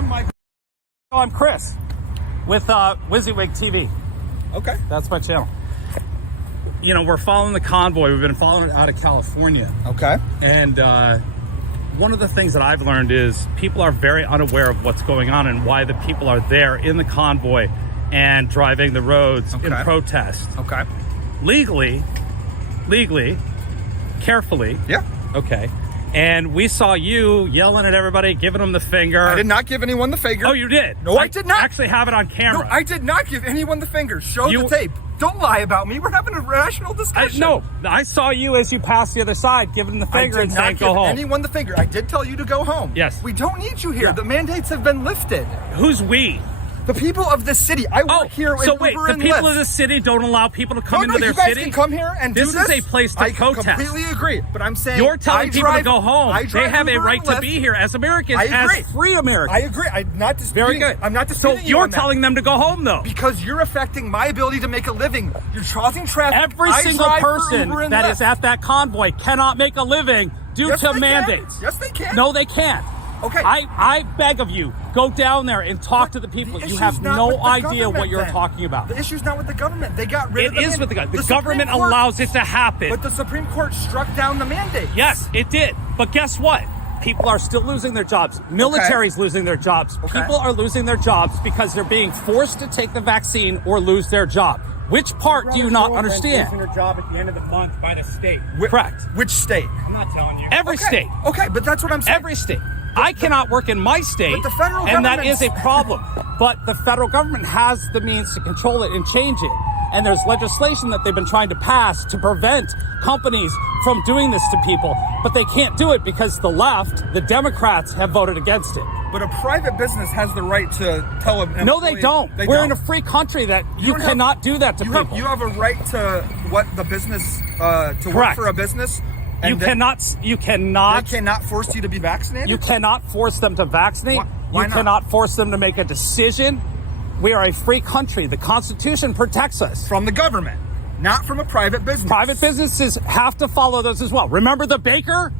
on my... Oh, I'm Chris with Wissywigger TV. Okay. That's my channel. You know, we're following the convoy. We've been following it out of California. Okay. And one of the things that I've learned is people are very unaware of what's going on and why the people are there in the convoy and driving the roads in protest. Okay. Legally, carefully. Yeah. Okay. And we saw you yelling at everybody, giving them the finger. I did not give anyone the finger. Oh, you did? No, I did not. Actually have it on camera. No, I did not give anyone the finger. Show the tape. Don't lie about me. We're having a rational discussion. No, I saw you as you passed the other side, giving the finger and saying, go home. I did not give anyone the finger. I did tell you to go home. Yes. We don't need you here. Yeah. The mandates have been lifted. Who's we? The people of this city. I work here in Uber and Lyft. The people of the city don't allow people to come into their city? You guys city? can come here and do this. This is a place to protest. I completely agree, but I'm saying you're telling people to go home. They have a right to be here as Americans, as free Americans. I agree. I'm not disputing. Very good. I'm not disputing. So you're telling them to go home, though, because you're affecting my ability to make a living. You're causing traffic. Every single person that is at that convoy cannot make a living due to mandates. Yes, they can. No, they can't. Okay. I beg of you, go down there and talk to the people. You have no idea what you're talking about. The issue's not with the government. They got rid of the mandate. It is with the government. The government allows it to happen. But the Supreme Court struck down the mandate. Yes, it did. But guess what? People are still losing their jobs. Military's losing their jobs. People are losing their jobs because they're being forced to take the vaccine or lose their job. Which part do you not understand? Losing their job at the end of the month by the state. Correct. Which state? I'm not telling you. Every state. Okay, but that's what I'm saying. Every state. I cannot work in my state, but the federal and that is a problem. But the federal government has the means to control it and change it. And there's legislation that they've been trying to pass to prevent companies from doing this to people. But they can't do it because the left, the Democrats, have voted against it. But a private business has the right to tell an employee... No, they don't. We're in a free country that you cannot do that to people. You have a right to what the business, to work for a business. You cannot. They cannot force you to be vaccinated? You cannot force them to vaccinate. Why you not? cannot force them to make a decision. We are a free country. The Constitution protects us. From the government, not from a private business. Private businesses have to follow those as well. Remember the baker?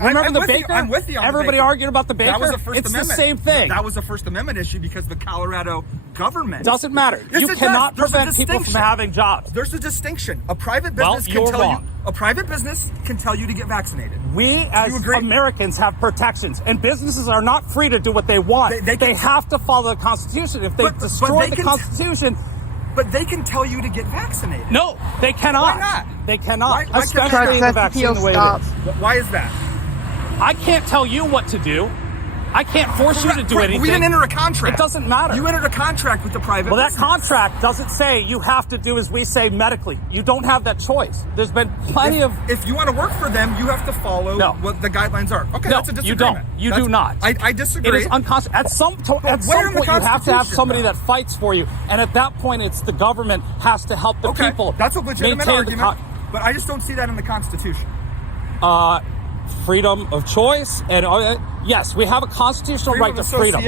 Remember the baker? I'm with you on Everybody the baker. argued about the baker. That was a First it's Amendment. the same thing. That was a First Amendment issue because the Colorado government... Doesn't matter. Yes, you cannot prevent people from having jobs. There's a distinction. A private business can tell you... A private business can tell you to get vaccinated. We as Americans have protections, and businesses are not free to do what they want. They have to follow the Constitution. If they destroy the Constitution... But they can tell you to get vaccinated. No, they cannot. Why not? They cannot. Why Especially in the vaccine the way it is. Why is that? I can't tell you what to do. I can't force you to do anything. We didn't enter a contract. It doesn't matter. You entered a contract with the private Well, that business. contract doesn't say you have to do as we say medically. You don't have that choice. There's been plenty of... If you want to work for them, you have to follow what the guidelines are. Okay, no, that's a disagreement. You do not. I disagree. It is unconstitutional. At some point, you have to have somebody that fights for you. And at that point, it's the government has to help the people. That's a legitimate argument. But I just don't see that in the Constitution. Freedom of choice, and yes, we have a constitutional right to freedom.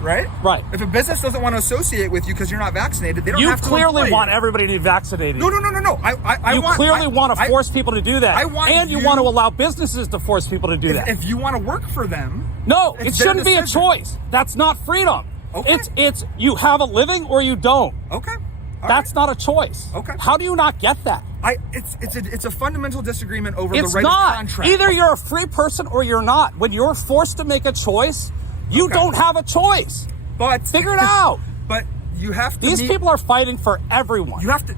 Right? Right. If a business doesn't want to associate with you because you're not vaccinated, they don't have to employ you. You clearly want everybody to be vaccinated. No. You clearly want to force people to do that. And you want to allow businesses to force people to do that. If you want to work for them... No, it shouldn't be a choice. That's not freedom. Okay. It's you have a living or you don't. Okay. That's not a choice. Okay. How do you not get that? It's a fundamental disagreement over the right of contract. It's not. Either you're a free person or you're not. When you're forced to make a choice, you don't have a choice. But figure it out. But you have to. These people are fighting for everyone. You have to.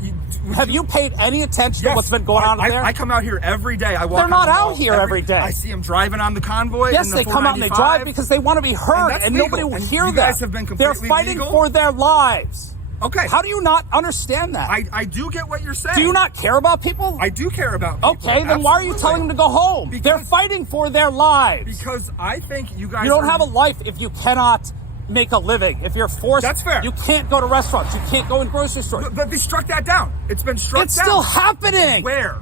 Have you paid any attention to what's been going on there? I come out here every day. I walk. They're not out here every day. I see them driving on the convoy. Yes, they come out and they drive because they want to be heard, and nobody will hear them. You guys have been completely They're fighting for their lives. Okay. How do you not understand that? I do get what you're saying. Do you not care about people? I do care about people. Okay, then why are you telling them to go home? They're fighting for their lives. Because I think you guys... You don't have a life if you cannot make a living. If you're forced... That's fair. You can't go to restaurants. You can't go in grocery stores. But they struck that down. It's been struck down. It's still happening. Where?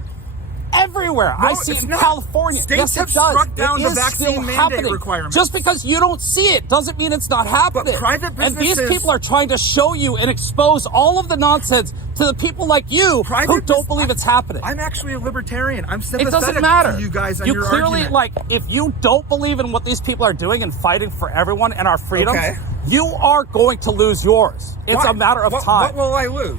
everywhere. No, I see it's it in not. California. States Yes, have it does. struck down it the is vaccine still mandate happening. requirements. Just because you don't see it doesn't mean it's not happening. But private and these businesses- people are trying to show you and expose all of the nonsense to the people like you who don't believe it's happening. I'm actually a libertarian. I'm It sympathetic doesn't matter. to you guys on you your clearly, argument. if you don't believe in what these people are doing and fighting for everyone and our freedoms, Okay. you are going to lose yours. It's Why? a matter of What time. will I lose?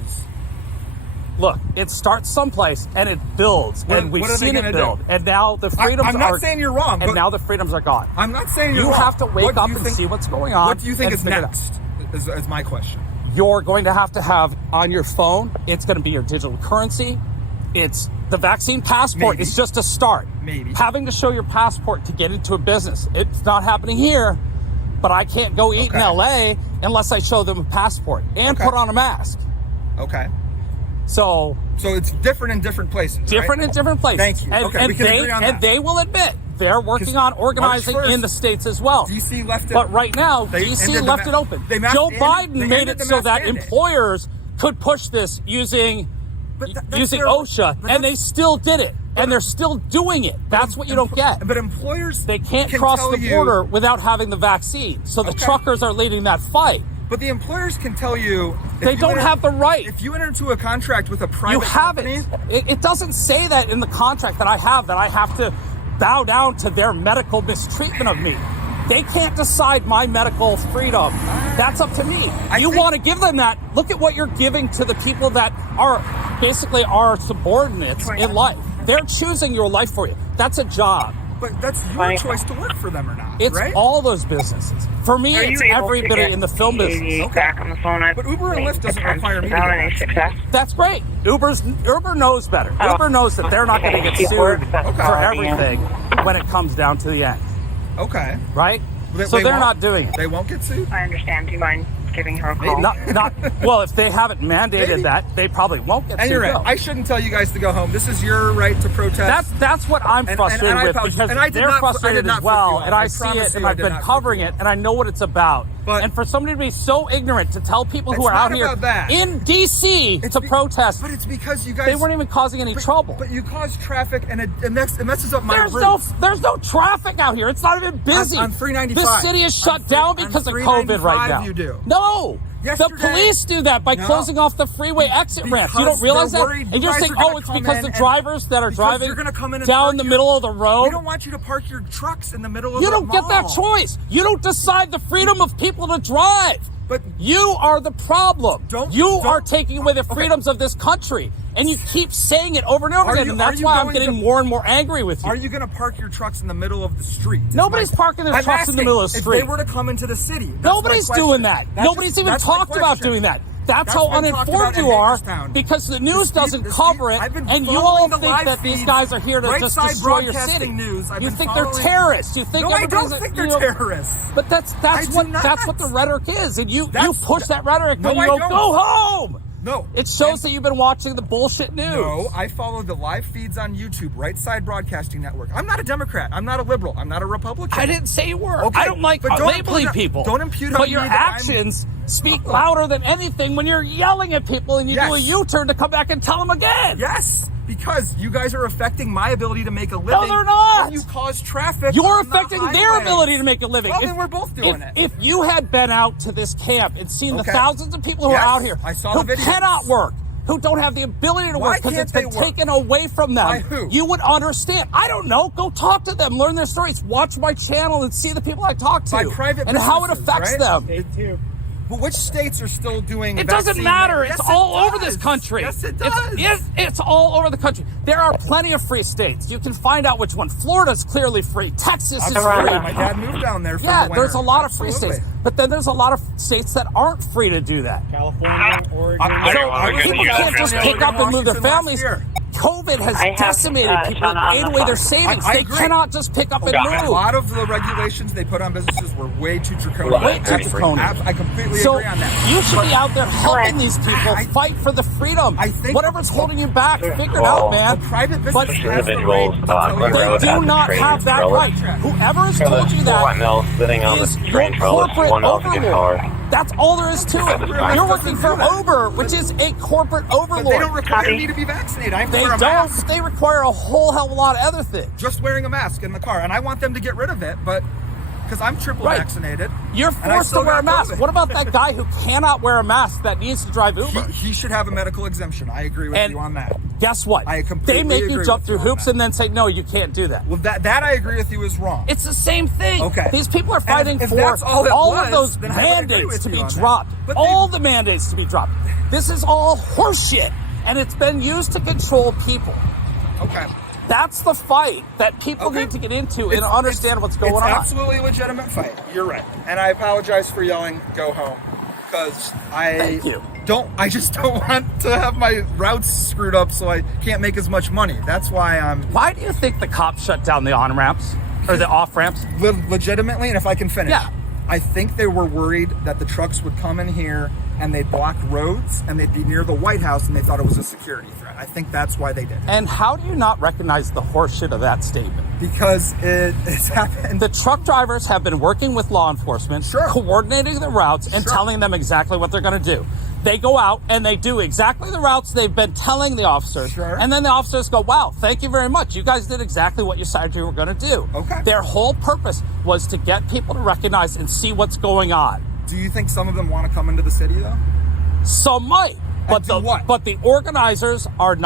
Look, it starts someplace and it builds, and we've what are they seen it gonna build. do? And now the freedoms I'm not are. saying you're wrong, And but- now the freedoms are gone. I'm not saying you're You wrong. have to wake What do up you and think- see what's going on. What do you think and is figure it out. next? Is my question. You're going to have on your phone. It's going to be your digital currency. It's the vaccine passport. Maybe. It's just a start. Maybe. Having to show your passport to get into a business. It's not happening here, but I can't go eat in Okay. LA unless I show them a passport and Okay. put on a mask. Okay. So it's different in different places. different right? in different places. Thank you. And, Okay, and we can they agree on and that. they will admit they're working 'Cause on organizing March 1st, in the states as well. DC left it. But right now, They DC ended the left ma- it open. they mass- Joe they Biden ended made the it so mass that mandate. employers could push this using That's using their- OSHA, but and they that's- still did it, and they're still doing it. That's what you don't get. But employers They can't can cross tell the you- border without having the vaccine. So the Okay. truckers are leading that fight. But the employers can tell you if They you don't enter- have the right. If you enter into a contract with a private You have company, it doesn't say that in the contract that I have to bow down to their medical mistreatment of me. They can't decide my medical freedom. That's up to me. You think- want to give them that. Look at what you're giving to the people that are basically our subordinates in life. They're choosing your life for you. That's a job. but that's your choice to work for them or not, It's right? all those businesses. For me, it's everybody in the film business. Back on the phone. But Uber and Lyft doesn't require me to get any success. That's great. Uber knows better. Oh. Uber knows that they're not going to get sued Okay. for everything when it comes down to the end, Okay. right? They- So they they're won't- not doing it. They won't get sued? I understand. Do you mind giving her a call? Not well. If they haven't mandated Maybe. that, they probably won't get And sued. you're right. no. I shouldn't tell you guys to go home. This is your right to protest. That's what I'm And- frustrated and I with apologize. because And I did they're not- I frustrated did not as well, flip you and off. I I see promise it, you and I I've did been not flip covering you it, and I know what it's about. But- and for somebody to be so ignorant to tell people who It's are out not here about that. in DC to protest, But it's because you guys... they weren't even causing any trouble. But you cause traffic and it messes up my There's routes. no traffic out here. It's not even busy. On 395. The city is shut down on because of COVID right 395 now. you do. No. Yesterday- The police do that by No. closing off the freeway exit ramps. You don't Because realize they're that? worried And you're you guys saying, are gonna oh, it's come because in the and- drivers that are because driving you're gonna come in and down park the your- middle of the road. We don't want you to park your trucks in the middle of You the don't get that mall. choice. You don't decide the freedom of people to drive. But you are the problem. You don't- are taking away the okay. freedoms of this country. And you keep saying it over and over Are again. you- And are that's you why I'm going getting to- more and more angry with you. Are you going to park your trucks in the middle of the street? Nobody's parking their I'm trucks in the asking, middle of the street. If they were to come into the city, that's Nobody's my question. doing that. That's Nobody's just- even that's my talked about question. doing that. That's how been talked uninformed about in you are Hagerstown. because the news The doesn't speed- cover it, I've been and you following all the think live that these feeds, guys are here to Right just Side destroy your Broadcasting city. News. I've You been think they're following- terrorists. You think No, I everybody's don't think you they're know- terrorists. But that's I do what not. the rhetoric is, and you That's- push that rhetoric No, when you I go don't. go home. No. It shows that you've been watching the bullshit news. No, I follow the live feeds on YouTube, Right Side Broadcasting Network. I'm not a Democrat. I'm not a liberal. I'm not a Republican. I didn't say you were. Okay, I don't like but don't labeling impute- people. don't impute on But your me that I'm- actions speak louder than anything when you're yelling at people and you do a Yes. U-turn to come back and tell them again. Yes, because you guys are affecting my ability to make a living. No, they're not. And you cause traffic. You're on the affecting their highways. ability to make a living. Well, then we're both doing it. If you had been out to this camp and seen the Okay. thousands of people who Yes, are out here I saw who the videos. cannot work, who don't have the ability to Why work because can't it's been they work? taken away from them, By who? you would understand. I don't know. Go talk to them, learn their stories, watch my channel and see the people I talk to By private and how it businesses, affects right? them. Day two. But which states are still doing It doesn't vaccine matter. mandates? It's Yes, it all over does. this country. Yes, it does. It's all over the country. There are plenty of free states. You can find out which one. Florida's clearly free. Texas is Absolutely. free. My dad moved down there for Yeah, the winter. there's a lot of free Absolutely. states. But then there's a lot of states that aren't free to do that. California, Oregon. I People can't just pick up and move their families. COVID has I have, decimated people Shauna, and on ate the away their phone. savings. I They agree. cannot just pick up and A move. lot of the regulations they put on businesses were way too draconian. Way too draconian. I completely So agree on that. you should be out there helping But these people I- fight for the freedom. I think- Whatever's holding you back, figure it Well, out, man. A private But business they has the individuals, right to tell you Glen Road do has the not train have that trailer. right. Whoever has Got told a you white that male sitting on is the your train trailer. corporate One else in the overlord. car. That's all there is to it. Everyone You're doesn't working do for that. Uber, which is a corporate But overlord. they don't require Copy. me to be vaccinated. I have to They wear a don't. mask. They require a whole hell of a lot of other things. Just wearing a mask in the car, and I want them to get rid of it, but because I'm triple Right. vaccinated. You're and I forced to still wear a got mask. COVID. What about that guy who cannot wear a mask that needs to drive Uber? He should have a medical exemption. I agree with And you on that. guess what? I completely They make agree you jump with through you on hoops that. and then say, no, you can't do that. Well, that I agree with you is wrong. It's the same thing. Okay. These people are fighting if for that's all it was, of those then I would agree mandates with to you be on that. dropped. But All they- the mandates to be dropped. This is all horseshit, and it's been used to control people. Okay. That's the fight that people Okay. need to get into and It's- understand what's going it's on. absolutely a legitimate fight. You're right. And I apologize for yelling, go home. Because Thank you. I just don't want to have my routes screwed up so I can't make as much money. That's why I'm Why do you think the cops shut down the on-ramps or the off-ramps? legitimately, and if I can finish. Yeah. I think they were worried that the trucks would come in here and they'd block roads and they'd be near the White House and they thought it was a security threat. I think that's why they did it. And how do you not recognize the horseshit of that statement? Because it's happened. The truck drivers have been working with law enforcement, Sure. coordinating the routes and Sure. telling them exactly what they're going to do. They go out and they do exactly the routes they've been telling the officers. Sure. And then the officers go, wow, thank you very much. You guys did exactly what you said you were going to do. Okay. Their whole purpose was to get people to recognize and see what's going on. Do you think some of them want to come into the city though? Some might, but do what? but the organizers are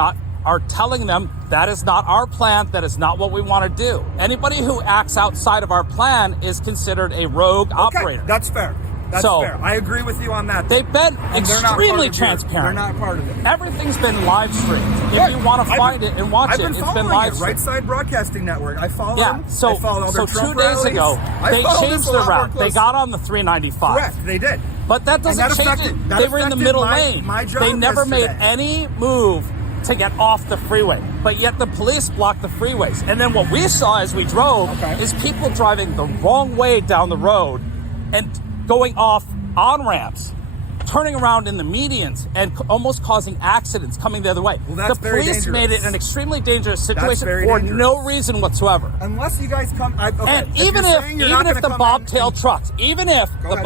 telling them that is not our plan. That is not what we want to do. Anybody who acts outside of our plan is considered a rogue Okay, operator. that's fair. That's So- fair. I agree with you on that. They've been And they're not extremely part of your- transparent. They're not part of it. Everything's been live streamed. If Yeah, you want to I've find been- it and watch I've it, been it's following been live it. streamed. Right Side Broadcasting Network. I follow Yeah, them. so I followed all their 2 Trump days rallies. ago, I they followed changed this a the lot more route. They closely. got on the 395. Correct, they did. But that doesn't And that change affected- it. that They were in the affected middle my- lane. my job They never made yesterday. any move to get off the freeway. But yet the police blocked the freeways. And then what we saw as we drove Okay. is people driving the wrong way down the road and going off on-ramps, turning around in the medians and almost causing accidents coming the other way. Well, that's the very police dangerous. made it an extremely dangerous situation very for dangerous. no reason whatsoever. Unless you guys come. Okay, And even you're if saying you're not the gonna come in bobtail and- trucks, even if Go the ahead.